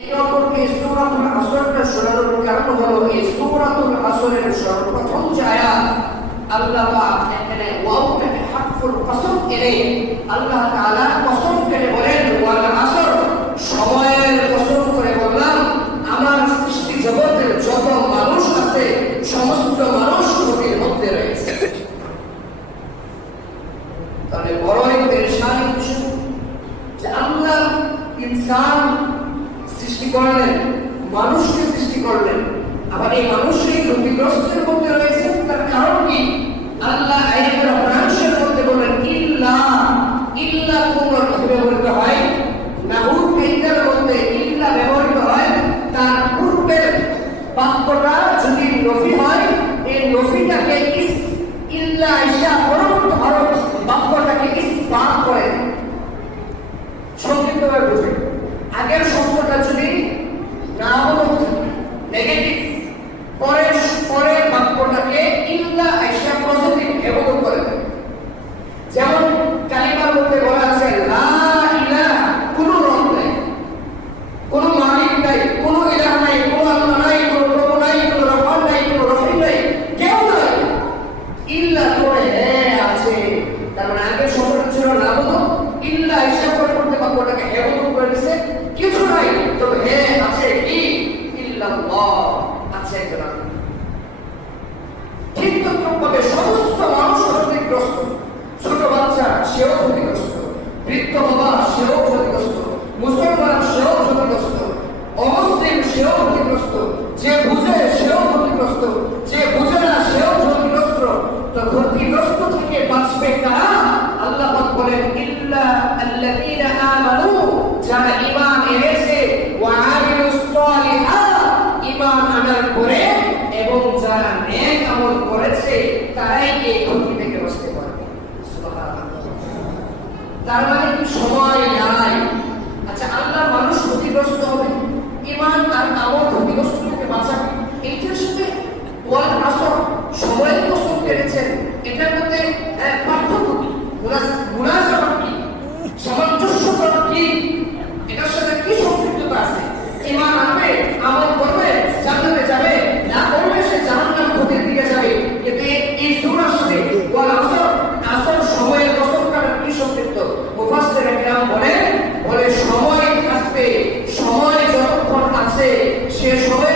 সূরাতুল আসরটা শোনানোর কারণ হলো এই সূরাতুল আসরের সর্বপ্রথম যে আয়াত আল্লাহ পাক এখানে ওয়াওটাকে হারফুল কসম এনে আল্লাহ তাআলা কসম করে বলেন ওয়াল আসর, সময়ের কসম করে বললাম আমার সৃষ্টি জগতের যত মানুষ আছে সমস্ত মানুষ ক্ষতির মধ্যে রয়েছে। তাহলে বড়ই পেরেশানি বিষয় যে আল্লাহ ইনসান সৃষ্টি করলেন, মানুষকে সৃষ্টি করলেন, আবার এই মানুষই ক্ষতিগ্রস্তের মধ্যে রয়েছে। তার কারণ কি? আল্লাহ আয়াতের অংশের মধ্যে বলেন ইল্লা ইল্লা কোন অর্থে ব্যবহৃত হয়? নাহুর এইটার মধ্যে ইল্লা ব্যবহৃত হয় তার পূর্বের বাক্যটা যদি নফি হয়, এই নফিটাকে ইল্লা আইসা পরবর্তী হরফ বাক্যটাকে ইসবাত করে। সংক্ষিপ্তভাবে বুঝে, আগের শব্দটা যদি না হলো নেগেটিভ, পরের বাক্যটাকে ইল্লা আইসা পজিটিভ এবং করে দেয়। যেমন কালিমার মধ্যে বলা আছে লা ইলাহা, কোনো রব নাই, কোনো মালিক নাই, কোনো ইলাহ নাই, কোনো আল্লাহ নাই, কোনো প্রভু নাই, কোনো রহমান নাই, কোনো রহিম নাই, কেউ নাই, ইল্লা করে হ্যাঁ আছে। তার মানে আগের শব্দটা ছিল না হলো ইল্লা আইসা পরবর্তী বাক্যটাকে হ্যাঁ করে দিছে, কিছু নাই তবে হ্যাঁ আছে কি ইল্লাল্লাহ, আছে একজন। ঠিক তদ্রূপভাবে সমস্ত মানুষ ক্ষতিগ্রস্ত, ছোট বাচ্চা সেও ক্ষতিগ্রস্ত, বৃদ্ধ বাবা সেও ক্ষতিগ্রস্ত, মুসলমান সেও ক্ষতিগ্রস্ত, অমুসলিম সেও ক্ষতিগ্রস্ত, যে বুঝে সেও ক্ষতিগ্রস্ত, যে বুঝে না সেও ক্ষতিগ্রস্ত। তো ক্ষতিগ্রস্ত থেকে বাঁচবে কারা? আল্লাহ পাক বলেন ইল্লা আল্লাযীনা আমানু, যারা ঈমান এনেছে, ওয়া আমিলুস সালিহাত, ঈমান আমল করে এবং যারা নেক আমল করেছে তারাই এই ক্ষতি থেকে বাঁচতে পারবে। সুবহানাল্লাহ। তার মানে কি সময় নাই? আচ্ছা, আল্লাহ মানুষ ক্ষতিগ্রস্ত হবে, ঈমান আর আমল ক্ষতিগ্রস্ত থেকে বাঁচাবে, এইটার সাথে ওয়াল আসর সময়ের কসম করেছেন, এটার মধ্যে পার্থক্য কি? মুনাসাবা কি? সামঞ্জস্যতা কি? এটার সাথে কি সম্পৃক্ততা আছে? ঈমান আনবে, আমল করবে, জান্নাতে যাবে, না করবে সে জাহান্নাম ক্ষতির দিকে যাবে। কিন্তু এই সূরার সাথে ওয়াল আসর, আসর সময়ের কসমটা কি সম্পৃক্ত? মুফাসসির কিরাম বলে সময় থাকবে, সময় যতক্ষণ আছে সে সময়